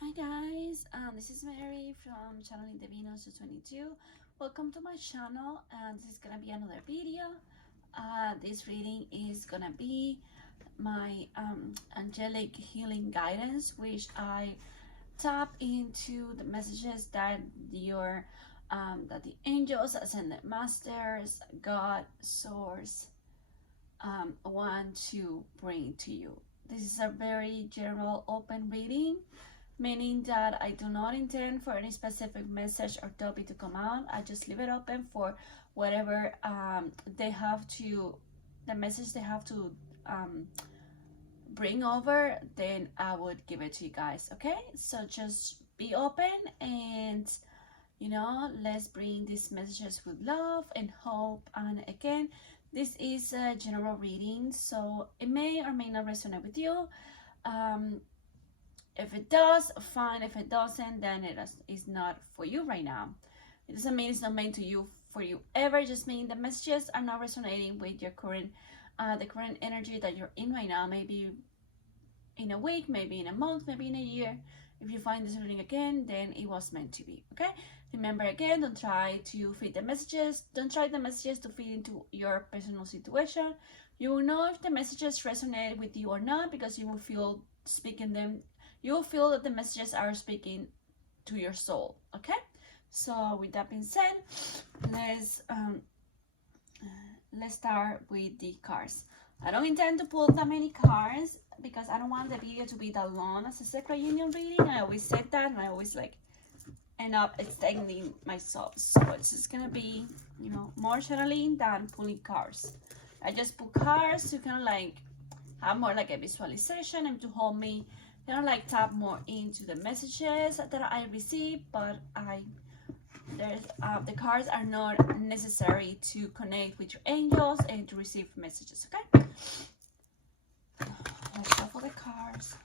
Hi guys, this is Mary from Channeling Divinos 22. Welcome to my channel, and this is gonna be another video. This reading is gonna be my angelic healing guidance, which I tap into the messages that that the angels, ascended masters, God, source want to bring to you. This is a very general, open reading, meaning that I do not intend for any specific message or topic to come out. I just leave it open for whatever the message they have to bring over, then I would give it to you guys. Okay, so just be open and let's bring these messages with love and hope. And again, this is a general reading, so it may or may not resonate with you. If it does, fine. If it doesn't, then is not for you right now. It doesn't mean it's not meant to you for you ever. Just mean the messages are not resonating with your current, the current energy that you're in right now. Maybe in a week, maybe in a month, maybe in a year. If you find this reading again, then it was meant to be. Okay. Remember, again, don't try to fit the messages. Don't try the messages to fit into your personal situation. You will know if the messages resonate with you or not because you will feel speaking them. You will feel that the messages are speaking to your soul. Okay. So with that being said, let's start with the cards. I don't intend to pull that many cards because I don't want the video to be that long as a sacred union reading. I always said that, and I always end up extending myself. So it's just gonna be, more channeling than pulling cards. I just pull cards to kind of have more like a visualization and to hold me, tap more into the messages that I receive. But the cards are not necessary to connect with your angels and to receive messages. Okay, let's shuffle the cards.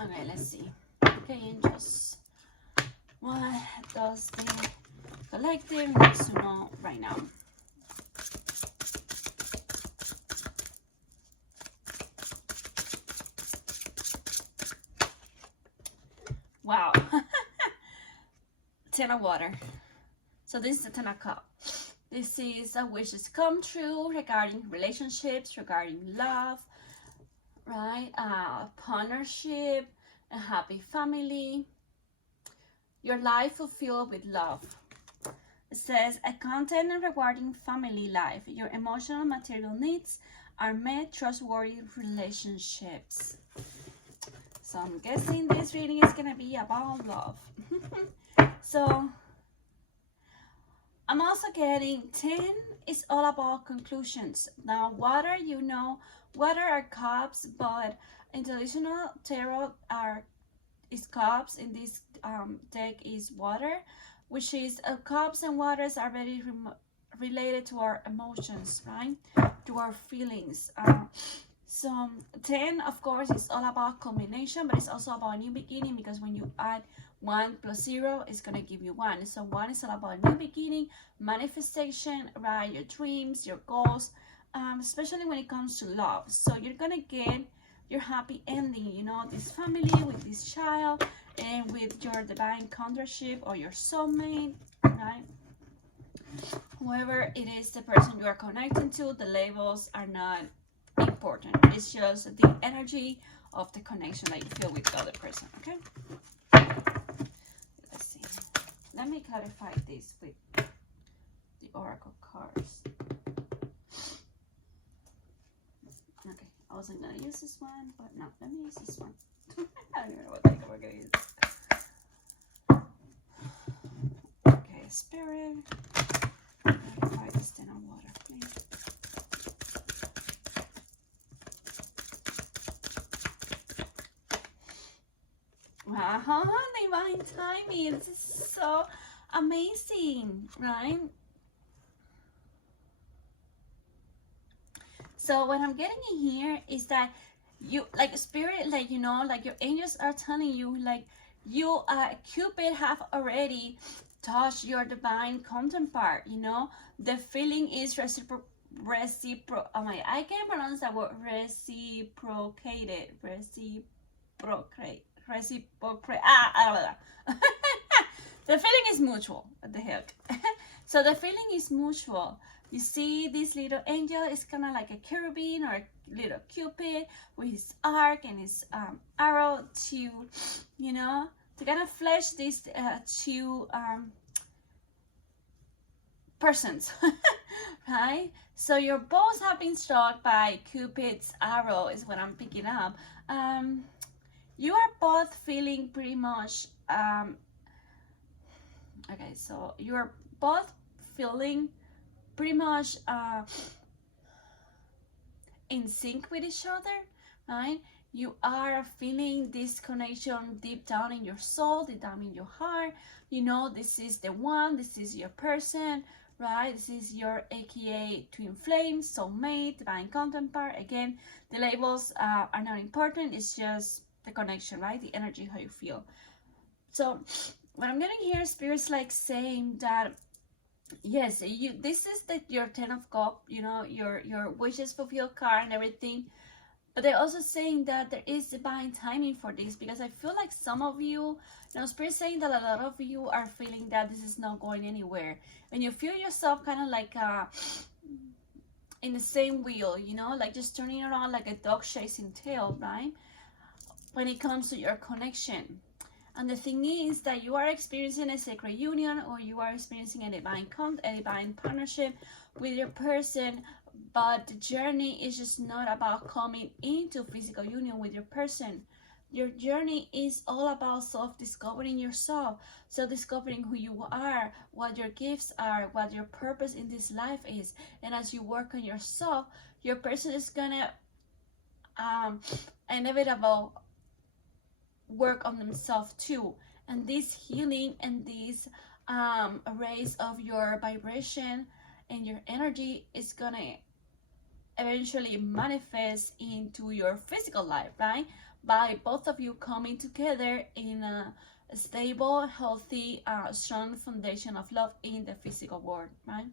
Okay, let's see. Okay, angels, what does the collective needs to know right now? Wow. Ten of water. So this is the 10 of cups. This is a wishes come true regarding relationships, regarding love, right? Partnership, a happy family, your life fulfilled with love. It says a content and rewarding family life. Your emotional and material needs are met, trustworthy relationships. So I'm guessing this reading is gonna be about love. So I'm also getting 10 is all about conclusions. Now water, water are cups, but in traditional tarot is cups. In this deck is water, which is cups and waters are very related to our emotions, right? To our feelings. So 10, of course, is all about combination, but it's also about a new beginning, because when you add 1 plus 0, it's going to give you 1. So 1 is all about a new beginning, manifestation, right? Your dreams, your goals, especially when it comes to love. So you're going to get your happy ending, this family, with this child, and with your divine consortship or your soulmate, right? Whoever it is, the person you are connecting to, the labels are not important. It's just the energy of the connection that you feel with the other person. Okay, let's see. Let me clarify this with the oracle cards. Okay, I wasn't gonna use this one, but no, let me use this one. I don't even know what the heck we're gonna use. Okay, Spirit. Clarify this 10 of water, please. Wow, divine timing. This is so amazing, right? So what I'm getting in here is that you, like spirit, like, you know, like your angels are telling you, like, you, Cupid have already touched your divine counterpart, you know. The feeling is oh my, I can't pronounce that word, reciprocated, the feeling is mutual. What the heck? So the feeling is mutual. You see, this little angel is kind of like a cherubim or a little Cupid with his arc and his arrow to, you know, to kind of flesh these two persons, right? So you're both have been struck by Cupid's arrow, is what I'm picking up. You are both feeling pretty much, okay, so you're both feeling pretty much in sync with each other, right? You are feeling this connection deep down in your soul, deep down in your heart. You know, this is the one, this is your person, right? This is your AKA twin flame, soulmate, divine counterpart. Again, the labels are not important. It's just the connection, right? The energy, how you feel. So what I'm getting here, Spirit's like saying that, yes, you, this is your 10 of cup, you know, your wishes fulfilled card and everything. But they're also saying that there is divine timing for this, because I feel like some of you, you know, Spirit saying that a lot of you are feeling that this is not going anywhere, and you feel yourself kind of like in the same wheel, you know, like just turning around like a dog chasing tail, right? When it comes to your connection. And the thing is that you are experiencing a sacred union, or you are experiencing a divine partnership with your person, but the journey is just not about coming into physical union with your person. Your journey is all about self-discovering yourself, self-discovering who you are, what your gifts are, what your purpose in this life is. And as you work on yourself, your person is gonna inevitable work on themselves too. And this healing and this raise of your vibration and your energy is gonna eventually manifest into your physical life, right? By both of you coming together in a stable, healthy, strong foundation of love in the physical world, right?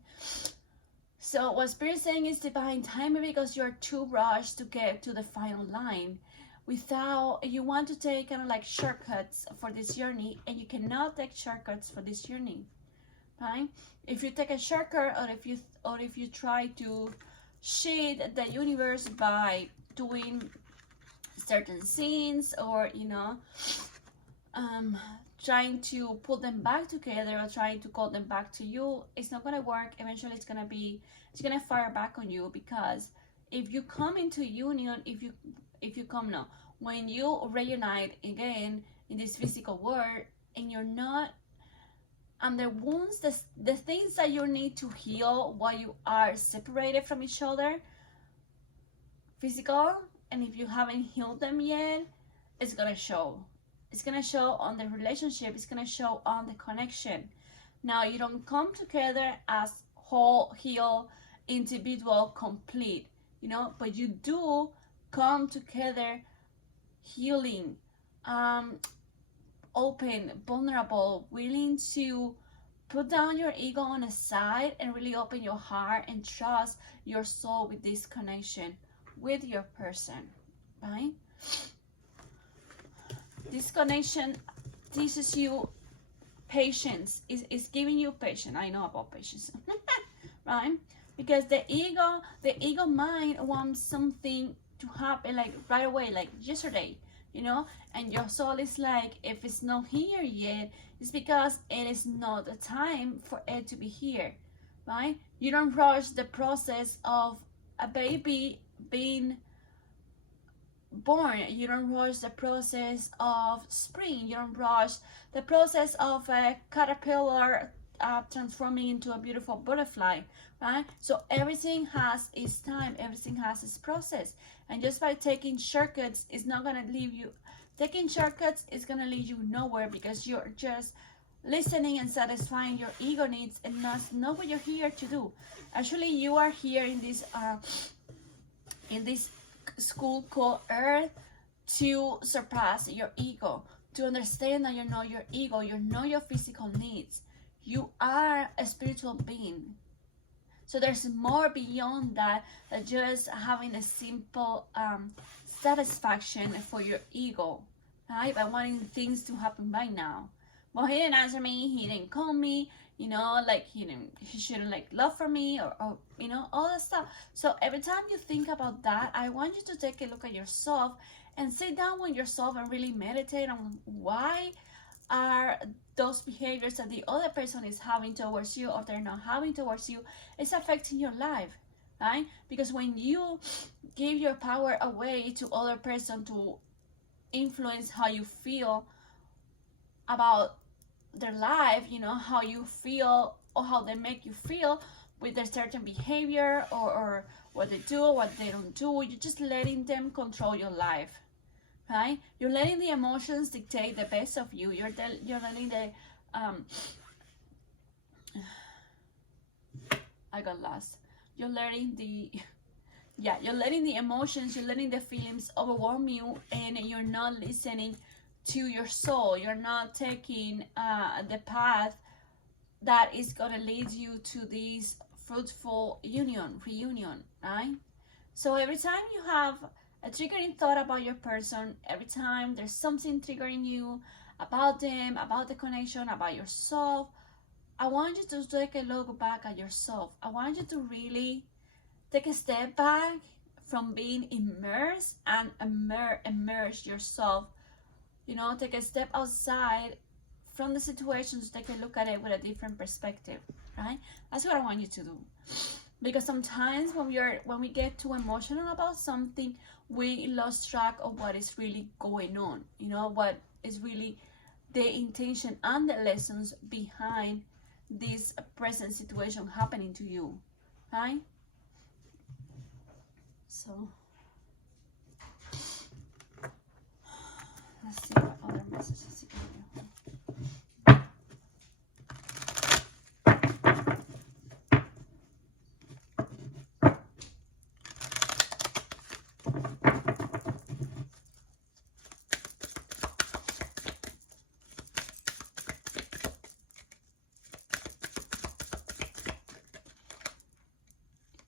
So what Spirit is saying is divine timing, because you're too rushed to get to the final line. Without, you want to take kind of like shortcuts for this journey, and you cannot take shortcuts for this journey, right? If you take a shortcut, or if you try to cheat the universe by doing certain scenes, or, you know, trying to put them back together, or trying to call them back to you, it's not gonna work. Eventually it's gonna fire back on you, because if you come into union, when you reunite again in this physical world, and you're not, and the wounds, the things that you need to heal while you are separated from each other, physical, and if you haven't healed them yet, it's gonna show. It's gonna show on the relationship, it's gonna show on the connection. Now, you don't come together as whole, heal, individual, complete, you know, but you do come together healing, open, vulnerable, willing to put down your ego on a side and really open your heart and trust your soul with this connection with your person, right? This connection teaches you patience, is giving you patience. I know about patience, right? Because the ego mind wants something to happen like right away, like yesterday, you know, and your soul is like, if it's not here yet, it's because it is not the time for it to be here, right? You don't rush the process of a baby being born. You don't rush the process of spring. You don't rush the process of a caterpillar transforming into a beautiful butterfly, right? So everything has its time, everything has its process. And just by taking shortcuts, it's not gonna leave you. Taking shortcuts is gonna lead you nowhere, because you're just listening and satisfying your ego needs, and not what you're here to do. Actually, you are here in this school called Earth to surpass your ego, to understand that you know your ego, you know your physical needs. You are a spiritual being. So there's more beyond that than just having a simple satisfaction for your ego, right? By wanting things to happen right now. Well, he didn't answer me, he didn't call me, you know, like he shouldn't like love for me, or you know, all that stuff. So every time you think about that, I want you to take a look at yourself and sit down with yourself and really meditate on why are those behaviors that the other person is having towards you, or they're not having towards you, is affecting your life, right? Because when you give your power away to other person to influence how you feel about their life, you know, how you feel or how they make you feel with a certain behavior, or what they do, what they don't do, you're just letting them control your life, right? You're letting the emotions dictate the best of you. You're letting the I got lost. You're letting the yeah, you're letting the emotions, you're letting the feelings overwhelm you, and you're not listening to your soul. You're not taking the path that is gonna lead you to this fruitful reunion, right? So every time you have a triggering thought about your person, every time there's something triggering you about them, about the connection, about yourself, I want you to take a look back at yourself. I want you to really take a step back from being immersed and immerse yourself. You know, take a step outside from the situations, take a look at it with a different perspective, right? That's what I want you to do. Because sometimes when we get too emotional about something, we lost track of what is really going on, you know, what is really the intention and the lessons behind this present situation happening to you, right? So let's see what other messages you can do.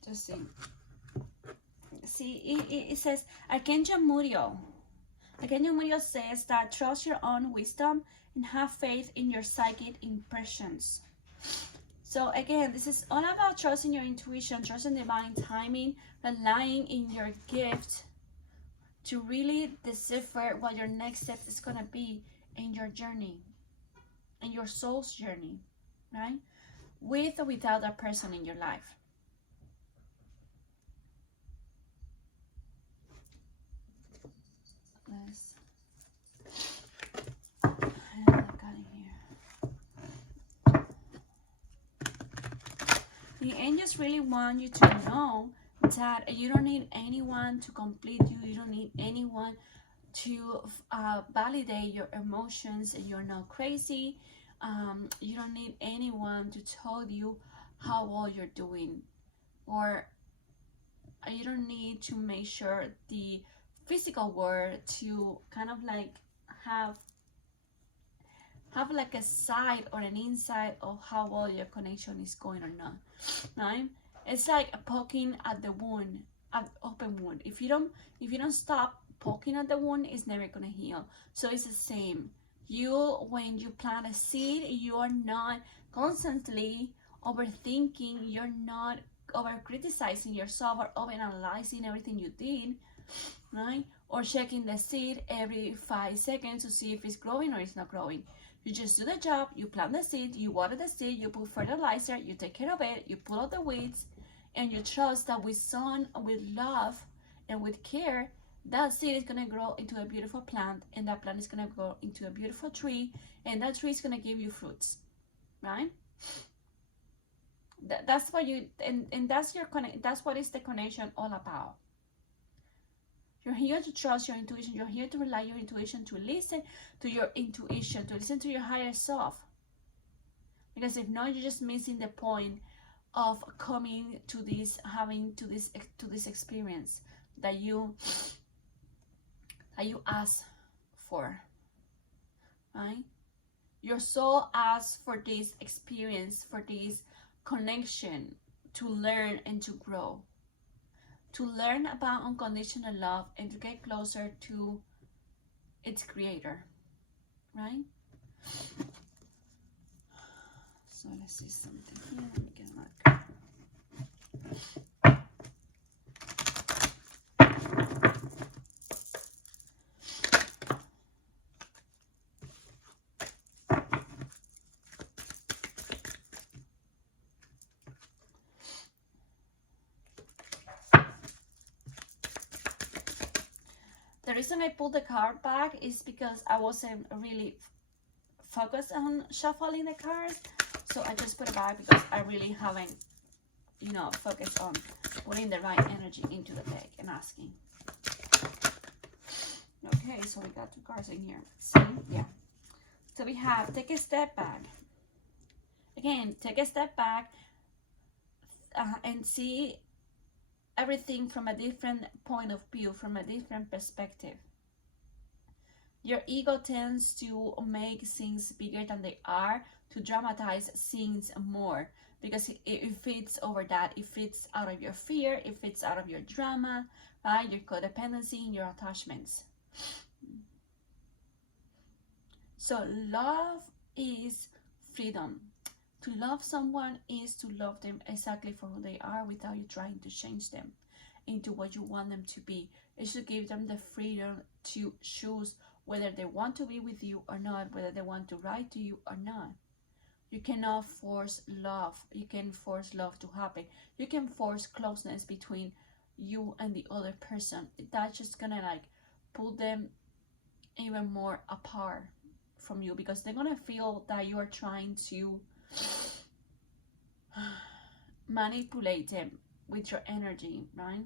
Just see, it says Archangel Muriel. Archangel Muriel says that trust your own wisdom and have faith in your psychic impressions. So again, this is all about trusting your intuition, trusting divine timing, relying in your gift to really decipher what your next step is going to be in your journey, in your soul's journey, right? With or without that person in your life. Let's the angels really want you to know that you don't need anyone to complete you. You don't need anyone to validate your emotions. You're not crazy. You don't need anyone to tell you how well you're doing, or you don't need to make sure the physical world to kind of like have like a side or an insight of how well your connection is going or not, right? It's like poking at the wound, at open wound. If you don't stop poking at the wound, it's never gonna heal. So it's the same. When you plant a seed, you are not constantly overthinking, you're not over criticizing yourself or over analyzing everything you did, right? Or checking the seed every 5 seconds to see if it's growing or it's not growing. You just do the job, you plant the seed, you water the seed, you put fertilizer, you take care of it, you pull out the weeds, and you trust that with sun, with love, and with care, that seed is going to grow into a beautiful plant, and that plant is going to grow into a beautiful tree, and that tree is going to give you fruits, right? That's what you, and that's your connect. That's what is the connection all about. You're here to trust your intuition. You're here to rely on your intuition, to listen to your intuition, to listen to your higher self. Because if not, you're just missing the point of coming to this, having to this experience that you ask for, right? Your soul asks for this experience, for this connection, to learn and to grow, to learn about unconditional love and to get closer to its creator, right? So let's see something here. Let me get another. The reason I pulled the card back is because I wasn't really focused on shuffling the cards. So I just put it back because I really haven't, you know, focused on putting the right energy into the deck and asking. Okay, so we got 2 cards in here. See? Yeah. So we have take a step back. Again, take a step back and see everything from a different point of view, from a different perspective. Your ego tends to make things bigger than they are, to dramatize things more, because it fits over that. It fits out of your fear, it fits out of your drama, right? Your codependency and your attachments. So love is freedom. To love someone is to love them exactly for who they are without you trying to change them into what you want them to be. It should give them the freedom to choose whether they want to be with you or not, whether they want to write to you or not. You cannot force love. You can force love to happen. You can force closeness between you and the other person. That's just gonna like pull them even more apart from you, because they're gonna feel that you are trying to manipulate them with your energy, right?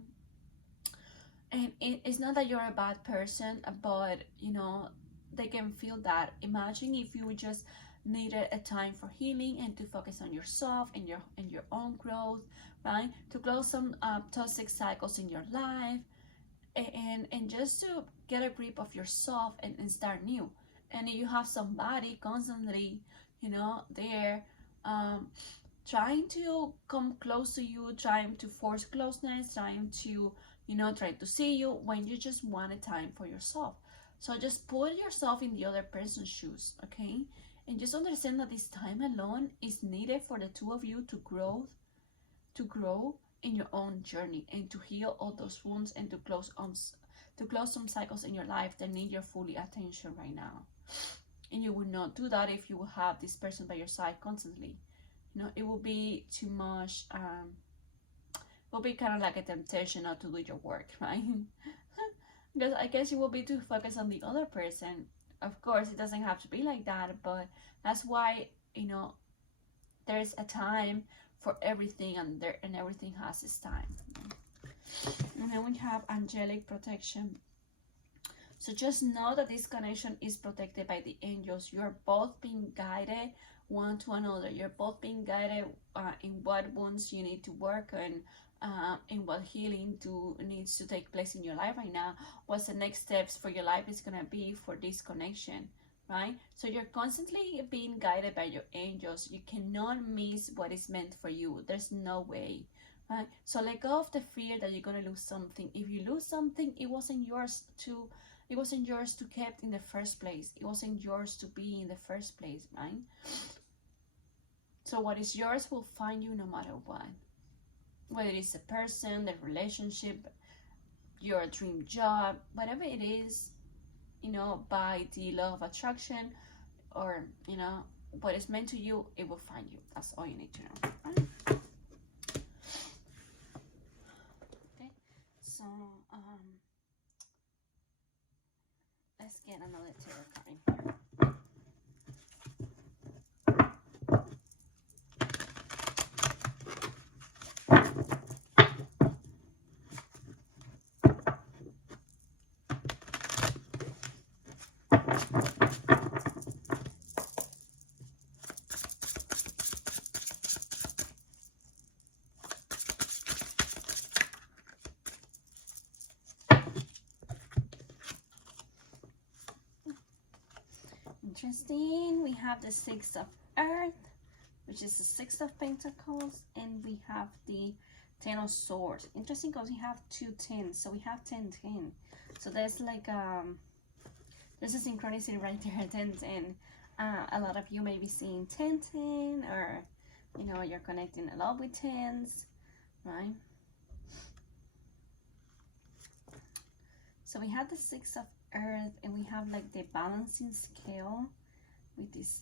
And it's not that you're a bad person, but you know, they can feel that. Imagine if you just needed a time for healing and to focus on yourself and your own growth, right? To close some toxic cycles in your life, and just to get a grip of yourself and start new. And if you have somebody constantly, you know, there trying to come close to you, trying to force closeness, trying to, you know, try to see you when you just want a time for yourself. So just put yourself in the other person's shoes, okay? And just understand that this time alone is needed for the 2 of you to grow in your own journey and to heal all those wounds and to close some cycles in your life that need your fully attention right now. And you would not do that if you would have this person by your side constantly. You know, it will be too much. It will be kind of like a temptation not to do your work, right? Because I guess you will be too focused on the other person. Of course, it doesn't have to be like that, but that's why, you know, there's a time for everything, and everything has its time. And then we have angelic protection. So just know that this connection is protected by the angels. You're both being guided one to another. You're both being guided in what wounds you need to work on, in what healing needs to take place in your life right now. What's the next steps for your life is gonna be for this connection, right? So you're constantly being guided by your angels. You cannot miss what is meant for you. There's no way, right? So let go of the fear that you're gonna lose something. If you lose something, it wasn't yours to keep in the first place. It wasn't yours to be in the first place, right? So what is yours will find you no matter what. Whether it's a person, the relationship, your dream job, whatever it is, you know, by the law of attraction, or, you know, what is meant to you, it will find you. That's all you need to know, right? Okay, so let's get another tarot card in here. interesting. We have the Six of Earth, which is the Six of Pentacles, and we have the Ten of Swords. Interesting because we have two tens, so we have 10, 10. So there's like there's a synchronicity right there, 10, 10. A lot of you may be seeing 10, 10, or you know, you're connecting a lot with tens, right? So we have the Six of Earth, and we have like the balancing scale with this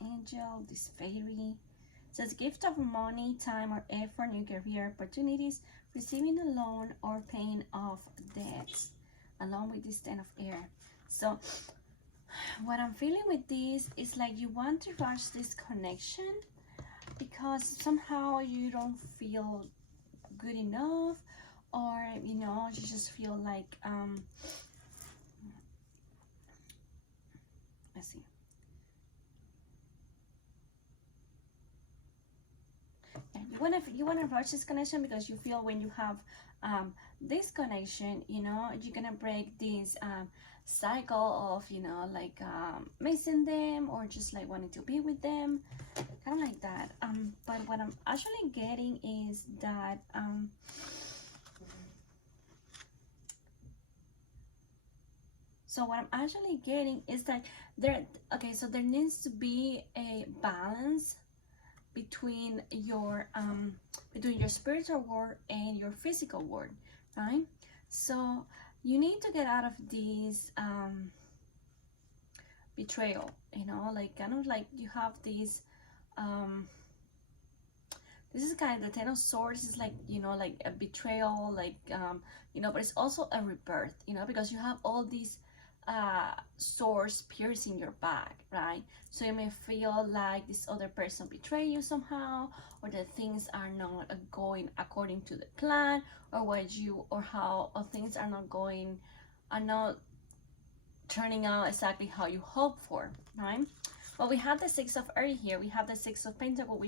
angel, this fairy. It says gift of money, time, or effort, new career opportunities, receiving a loan, or paying off debts, along with this Ten of Air. So what I'm feeling with this is like you want to rush this connection because somehow you don't feel good enough, or you know, you just feel like let's see. And you wanna rush this connection because you feel when you have this connection, you know, you're gonna break this cycle of, you know, like missing them or just like wanting to be with them, kind of like that. But what I'm actually getting is that so what I'm actually getting is that there, okay, so there needs to be a balance between your spiritual world and your physical world, right? So you need to get out of this betrayal, you know, like kind of like you have these this is kind of the Ten of Swords is like, you know, like a betrayal, like you know, but it's also a rebirth, you know, because you have all these swords piercing your back, right? So you may feel like this other person betrayed you somehow, or that things are not going according to the plan, or what you, or how, or things are not turning out exactly how you hoped for, right? Well, we have the Six of Earth here. We have the Six of Pentacles,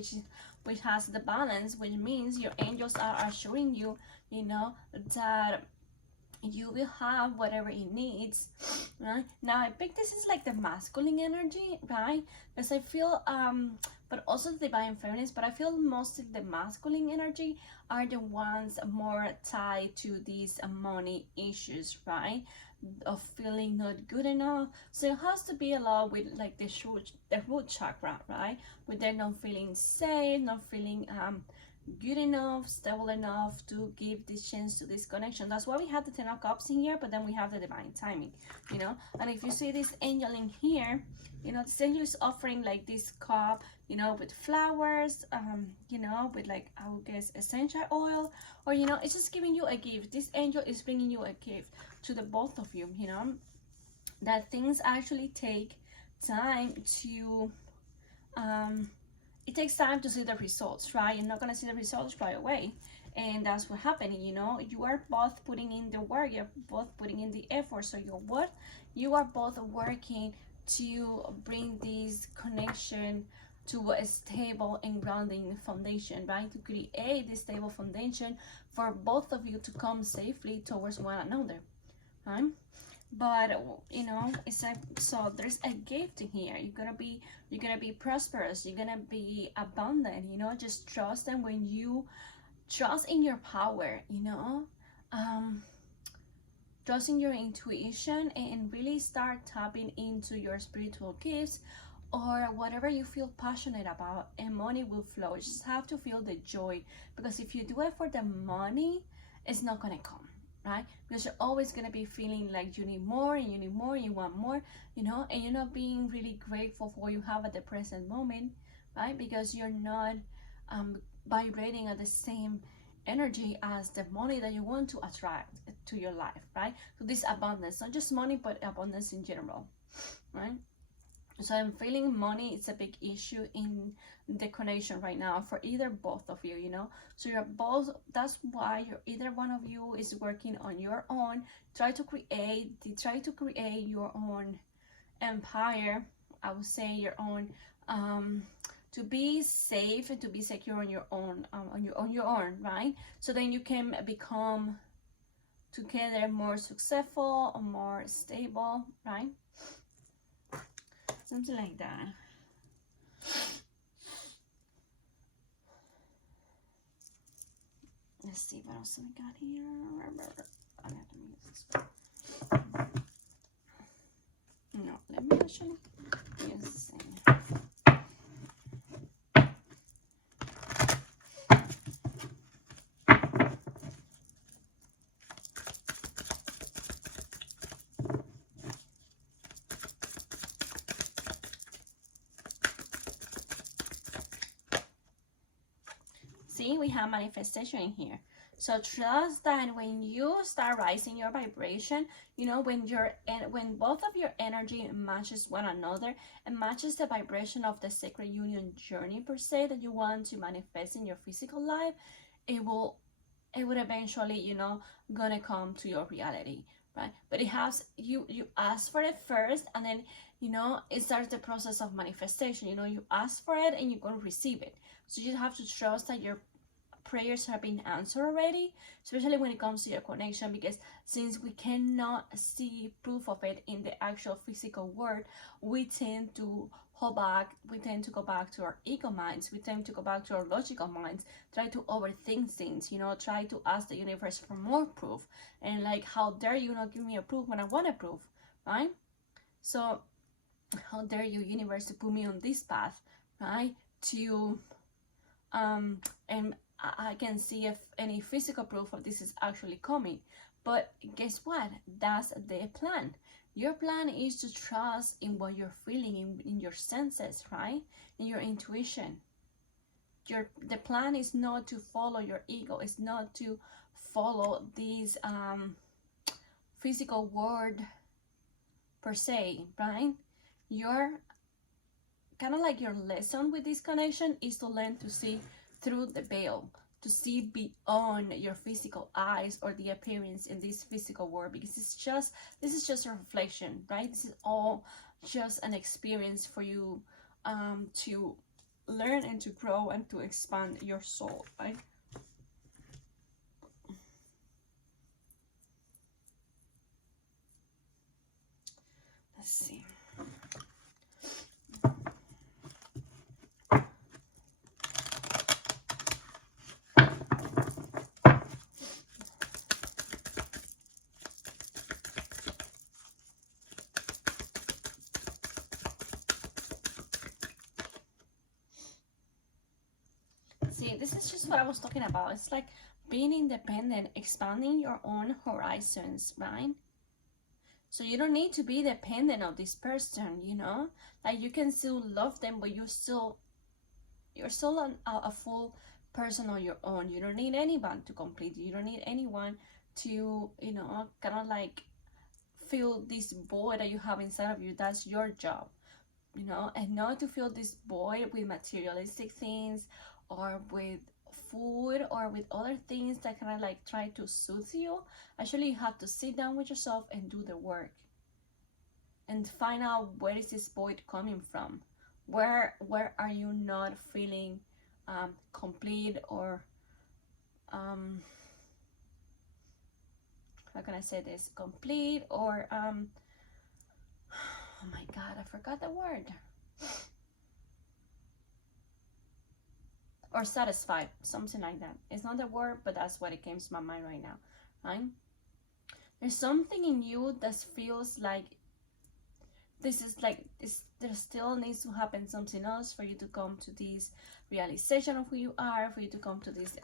which has the balance, which means your angels are assuring you, you know, that you will have whatever it needs, right? Now I pick this is like the masculine energy, right? Because I feel but also the divine feminine, but I feel most of the masculine energy are the ones more tied to these money issues, right? Of feeling not good enough. So it has to be a lot with like the root chakra, right? With them not feeling safe, not feeling good enough, stable enough to give this chance to this connection. That's why we have the Ten of Cups in here, but then we have the divine timing, you know. And if you see this angel in here, you know, this angel is offering like this cup, you know, with flowers, you know, with like, I would guess, essential oil, or you know, it's just giving you a gift. This angel is bringing you a gift to the both of you, you know, that things actually take time to it takes time to see the results, right? You're not gonna see the results right away, and that's what happening, you know. You are both putting in the work, you're both putting in the effort, so you are both working to bring this connection to a stable and grounding foundation, right? To create this stable foundation for both of you to come safely towards one another, right? But you know, it's like, so there's a gift in here. You're gonna be prosperous, you're gonna be abundant, you know. Just trust them. When you trust in your power, you know, trust in your intuition, and really start tapping into your spiritual gifts or whatever you feel passionate about, and money will flow. You just have to feel the joy, because if you do it for the money, it's not gonna come, right? Because you're always going to be feeling like you need more and you need more and you want more, you know, and you're not being really grateful for what you have at the present moment, right? Because you're not vibrating at the same energy as the money that you want to attract to your life, right? So this abundance, not just money, but abundance in general, right? So I'm feeling money is a big issue in the connection right now for either both of you, you know. So you're both, that's why you're either one of you is working on your own, try to create your own empire, I would say, your own to be safe and to be secure on your own, on your own, right? So then you can become together more successful or more stable, right? Something like that. Let's see what else we got here. I have to use this one. No, let me actually use the same. See, we have manifestation in here. So trust that when you start rising your vibration, you know, when both of your energy matches one another and matches the vibration of the sacred union journey per se that you want to manifest in your physical life, it would eventually, you know, gonna come to your reality, right? But it has you ask for it first, and then, you know, it starts the process of manifestation. You know, you ask for it and you're gonna receive it. So you have to trust that your prayers have been answered already, especially when it comes to your connection, because since we cannot see proof of it in the actual physical world, we tend to hold back, we tend to go back to our ego minds, we tend to go back to our logical minds, try to overthink things, you know, try to ask the universe for more proof, and like, how dare you not give me a proof when I want a proof, right? So how dare you, universe, to put me on this path, right? To and I can see if any physical proof of this is actually coming. But guess what? That's the plan. Your plan is to trust in what you're feeling, in your senses, right? In your intuition. The plan is not to follow your ego. It's not to follow this physical world per se, right? Your kind of like your lesson with this connection is to learn to see through the veil, to see beyond your physical eyes or the appearance in this physical world, because this is just a reflection, right? This is all just an experience for you to learn and to grow and to expand your soul, right? Let's see. See, this is just what I was talking about. It's like being independent, expanding your own horizons, right? So you don't need to be dependent of this person, you know? Like, you can still love them, but you're still a full person on your own. You don't need anyone to complete you. You don't need anyone to, you know, kind of like fill this void that you have inside of you. That's your job, you know, and not to fill this void with materialistic things or with food or with other things that kind of like try to soothe you. Actually, you have to sit down with yourself and do the work and find out where is this void coming from. Where are you not feeling complete, or how can I say this, complete, or oh my god, I forgot the word, or satisfied, something like that. It's not the word, but that's what it came to my mind right now, right? There's something in you that feels like this is like this, there still needs to happen something else for you to come to this realization of who you are, for you to come to this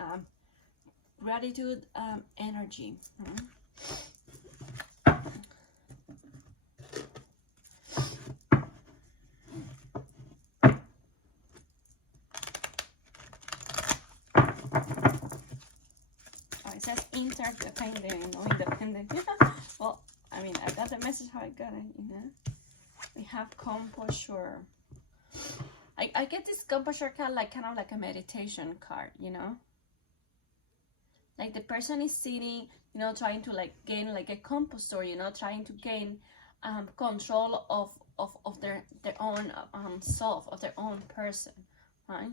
gratitude energy. Oh, it says interdependent, no independent. Well, I mean, I got the message how I got it, you know. We have composure. I get this composure card like kind of like a meditation card, you know. Like the person is sitting, you know, trying to like gain like a composure, you know, trying to gain control of their own self, of their own person, right?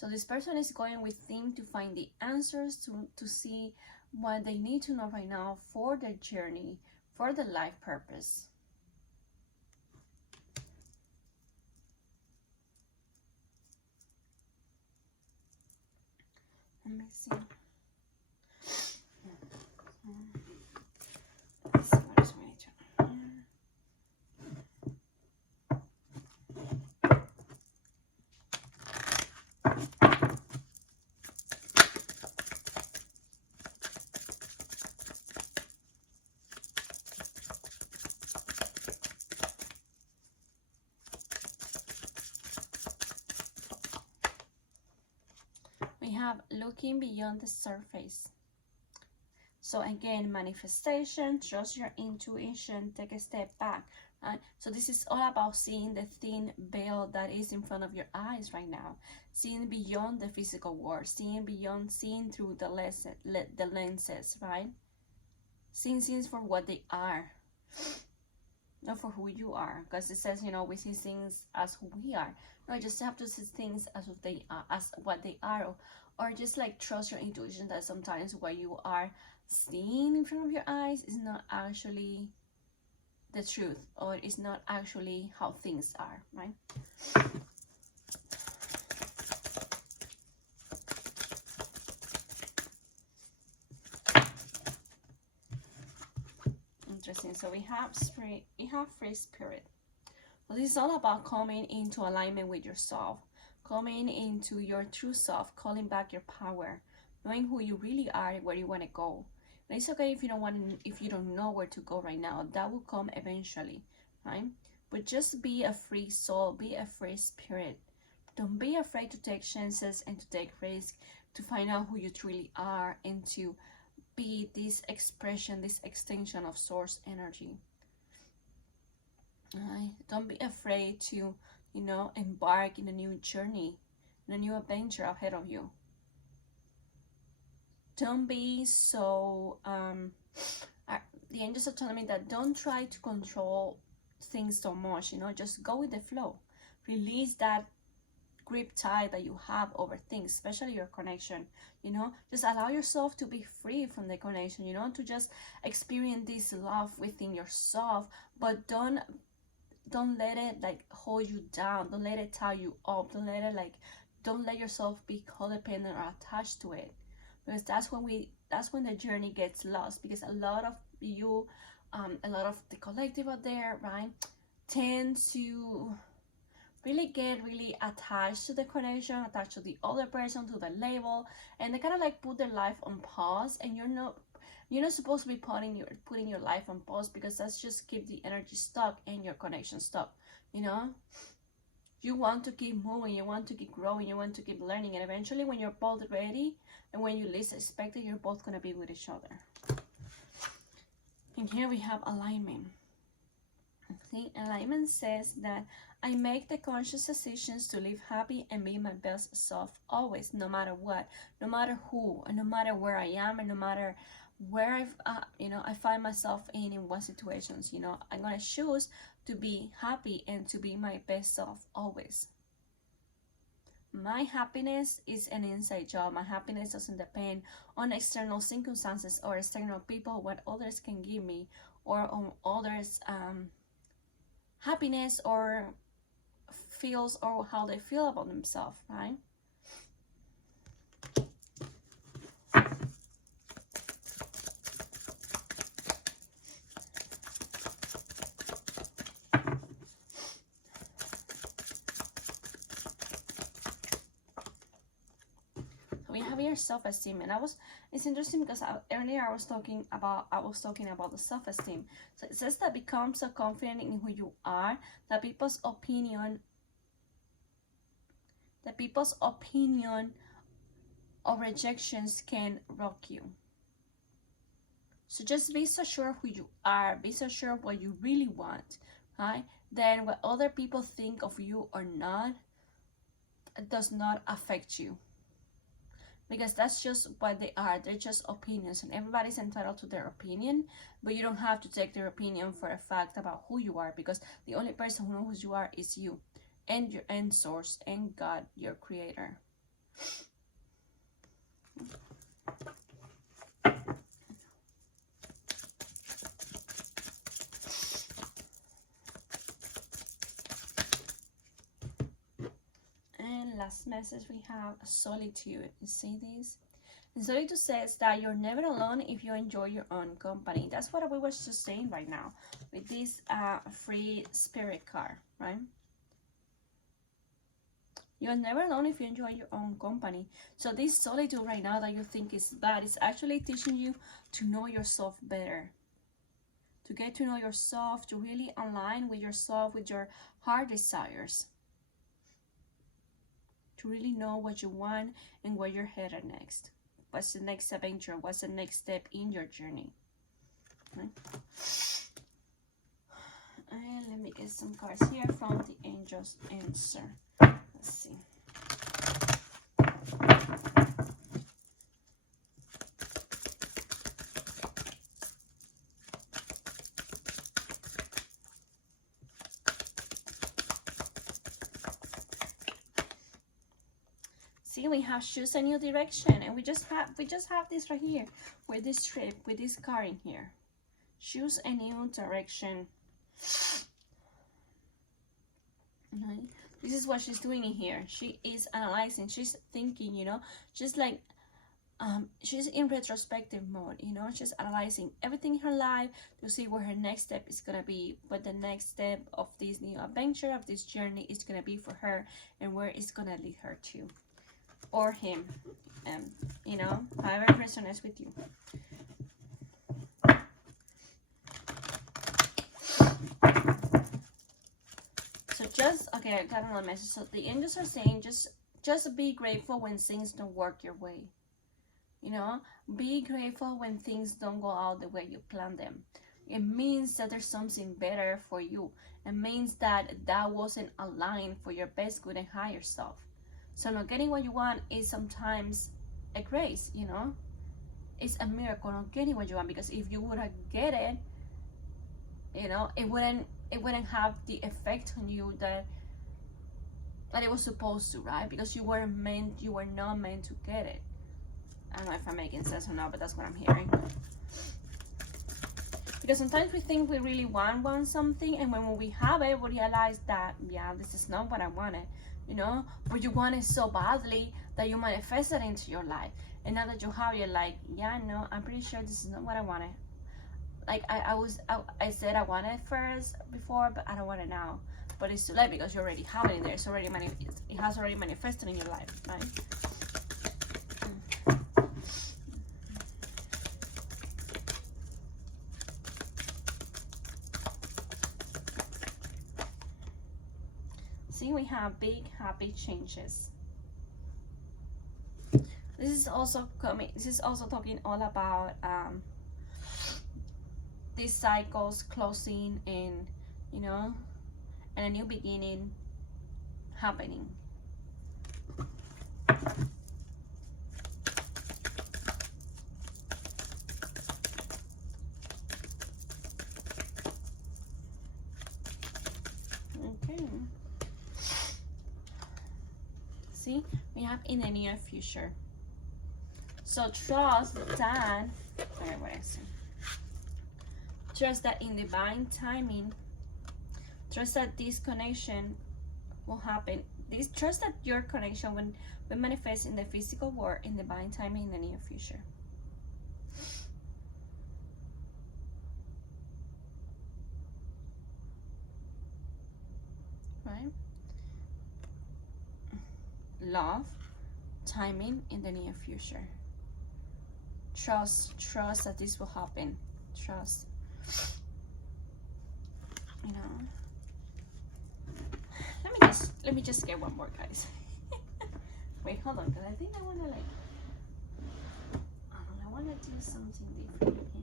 So this person is going within to find the answers, to see what they need to know right now for their journey, for the life purpose. Let me see. Let's see what is going to happen. We have looking beyond the surface. So again, manifestation, trust your intuition, take a step back. Right? So this is all about seeing the thin veil that is in front of your eyes right now, seeing beyond the physical world, seeing beyond, seeing through the lenses, right? Seeing things for what they are, not for who you are, because it says, you know, we see things as who we are. No, you just have to see things as what they are, or just like trust your intuition that sometimes what you are seeing in front of your eyes is not actually the truth, or it's not actually how things are, right? Interesting. So we have spirit, we have free spirit. Well, this is all about coming into alignment with yourself, coming into your true self, calling back your power, knowing who you really are and where you want to go. And it's okay if you don't if you don't know where to go right now. That will come eventually, right? But just be a free soul, be a free spirit. Don't be afraid to take chances and to take risks, to find out who you truly are, and to be this expression, this extension of source energy. Don't be afraid to, you know, embark in a new journey, in a new adventure ahead of you. Don't be so, the angels are telling me that don't try to control things so much, you know, just go with the flow. Release that grip tie that you have over things, especially your connection, you know. Just allow yourself to be free from the connection, you know, to just experience this love within yourself, but don't let it like hold you down, don't let it tie you up, don't let yourself be codependent or attached to it, because that's when the journey gets lost, because a lot of you, a lot of the collective out there, right, tend to really get really attached to the connection, attached to the other person, to the label, and they kind of like put their life on pause, and you're not supposed to be putting your life on pause, because that's just keep the energy stuck and your connection stuck, you know. You want to keep moving, you want to keep growing, you want to keep learning, and eventually when you're both ready and when you least expect it, you're both going to be with each other. And here we have alignment. See, alignment says that I make the conscious decisions to live happy and be my best self always, no matter what, no matter who, and no matter where I am, and no matter where I find myself in what situations, you know, I'm gonna choose to be happy and to be my best self always. My happiness is an inside job. My happiness doesn't depend on external circumstances or external people, what others can give me, or on others happiness or feels, or how they feel about themselves, right? We have here self-esteem, and it's interesting because earlier I was talking about the self-esteem. So it says that become so confident in who you are that people's opinion or rejections can rock you. So just be so sure of who you are, be so sure of what you really want, right? Then what other people think of you or not, it does not affect you, because that's just what they are. They're just opinions, and everybody's entitled to their opinion, but you don't have to take their opinion for a fact about who you are, because the only person who knows who you are is you and your end source and God, your creator. And last message we have solitude. You see this? And solitude says that you're never alone if you enjoy your own company. That's what we were just saying right now with this free spirit card, right? You're never alone if you enjoy your own company. So this solitude right now that you think is bad is actually teaching you to know yourself better. To get to know yourself, to really align with yourself, with your heart desires. To really know what you want and where you're headed next. What's the next adventure? What's the next step in your journey? Okay. And let me get some cards here from the Angel's Answer. Let's see. See, we have choose a new direction, and we just have this right here with this strip, with this card in here. Choose a new direction. Okay. This is what she's doing in here. She is analyzing, she's thinking, you know, just like she's in retrospective mode, you know, she's analyzing everything in her life to see where her next step is gonna be, what the next step of this new adventure, of this journey is gonna be for her, and where it's gonna lead her to, or him, you know, however it resonates with you. So just, okay, I got another message. So the angels are saying just be grateful when things don't work your way. You know, be grateful when things don't go out the way you plan them. It means that there's something better for you. It means that that wasn't aligned for your best good and higher self. So not getting what you want is sometimes a grace, you know. It's a miracle not getting what you want, because if you would have get it, you know, it wouldn't have the effect on you that it was supposed to, right? Because you were not meant to get it. I don't know if I'm making sense or not, but that's what I'm hearing. Because sometimes we think we really want something, and when we have it, we realize that, yeah, this is not what I wanted, you know? But you want it so badly that you manifest it into your life. And now that you have it, you're like, yeah, no, I'm pretty sure this is not what I wanted. Like I said I wanted it first before, but I don't want it now. But it's too late because you already have it in there. It's already it has already manifested in your life, right? See, we have big happy changes. This is also talking all about these cycles closing, and you know, and a new beginning happening. Okay. See, we have in the near future. So trust that, trust that in divine timing, trust that this connection will happen. Trust that your connection will manifest in the physical world in divine timing in the near future. Right? Love, timing in the near future. Trust that this will happen. Trust. You know. Let me just get one more, guys. Wait, hold on, because I think I wanna I wanna do something different here.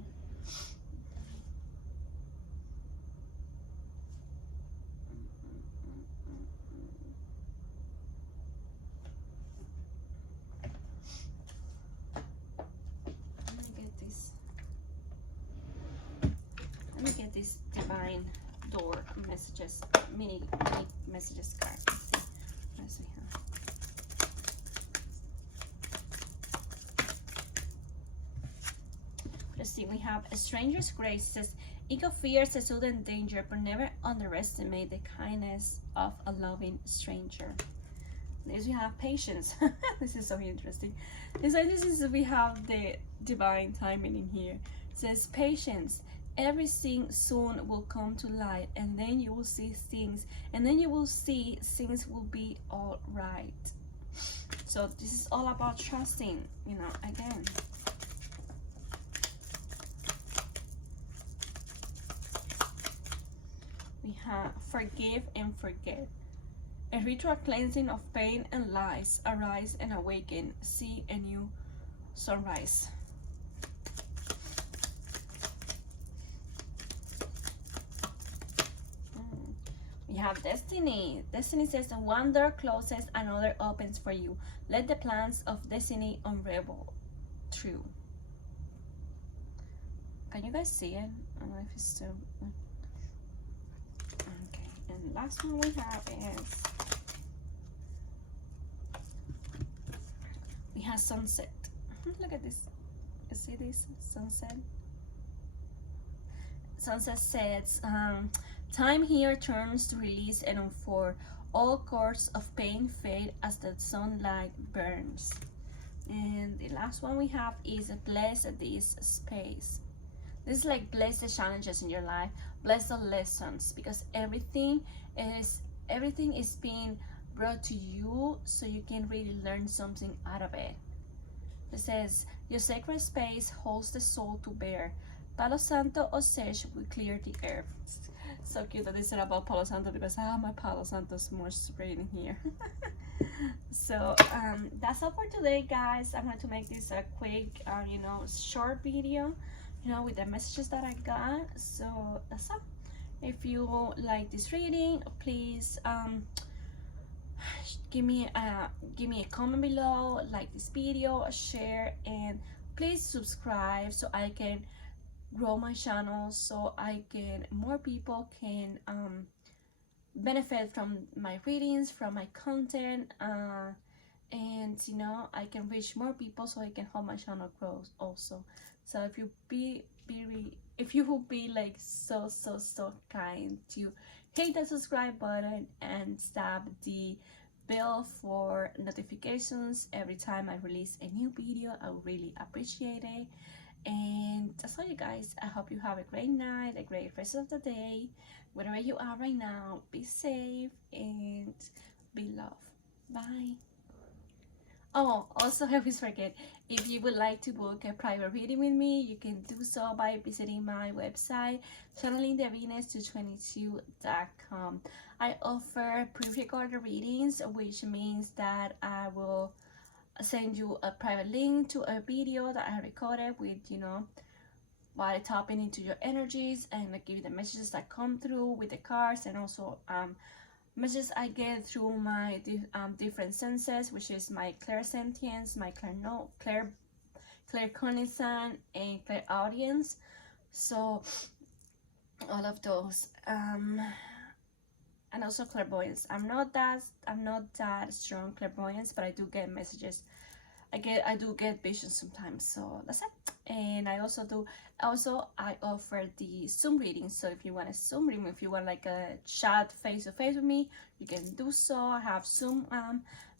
Let me get this divine door messages, mini messages card. Let's see here. we have a stranger's grace. It says, ego fears a sudden danger, but never underestimate the kindness of a loving stranger. Next we have patience. This is so interesting. And so we have the divine timing in here. It says patience. Everything soon will come to light, and then you will see things, and then you will see things will be all right. So this is all about trusting, you know, again. We have forgive and forget. A ritual cleansing of pain and lies. Arise and awaken. See a new sunrise. We have destiny. Destiny says that one door closes, another opens for you. Let the plans of destiny unravel. True. Can you guys see it? I don't know if it's still... Okay, and last one we have is... we have sunset. Look at this. You see this? Sunset? Sunset says, time here turns to release and unfold. All cords of pain fade as the sunlight burns. And the last one we have is bless this space. This is like bless the challenges in your life, bless the lessons, because everything is being brought to you so you can really learn something out of it. It says, your sacred space holds the soul to bear. Palo Santo or sage will clear the earth. So cute that they said about Palo Santo, because my Palo Santo is more sprayed in here. So that's all for today, guys. I'm going to make this a quick you know, short video, you know, with the messages that I got. So that's all. If you like this reading, please give me a comment below, like this video, share, and please subscribe so I can grow my channel, so more people can benefit from my readings, from my content, and you know, I can reach more people so I can help my channel grow also. So if you would be like so kind to hit the subscribe button and tap the bell for notifications every time I release a new video, I would really appreciate it. And that's all, you guys. I hope you have a great night, a great rest of the day, wherever you are right now. Be safe and be loved. Bye. Oh, also, I always forget, if you would like to book a private reading with me, you can do so by visiting my website, channelingthevenus222.com. I offer pre-recorded readings, which means that I will send you a private link to a video that I recorded with, you know, while tapping into your energies, and I give you the messages that come through with the cards, and also messages I get through my different senses, which is my clairsentience, my claircognizance, and clairaudience. So all of those, and also clairvoyance. I'm not that strong clairvoyance, but I do get messages. I do get visions sometimes. So that's it. And I offer the Zoom reading. So if you want a Zoom reading, if you want like a chat face to face with me, you can do so. I have Zoom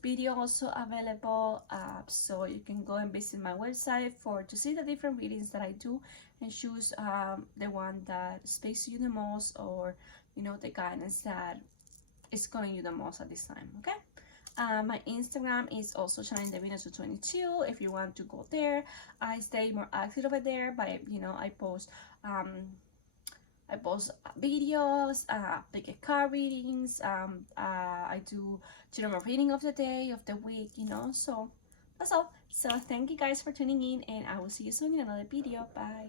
video also available. So you can go and visit my website to see the different readings that I do, and choose the one that speaks to you the most, or you know, the guidance that is calling you the most at this time. Okay. My Instagram is also channelingthevenus222. If you want to go there, I stay more active over there. But you know, I post videos, pick a card readings. I do general reading of the day, of the week. You know, so that's all. So thank you guys for tuning in, and I will see you soon in another video. Bye.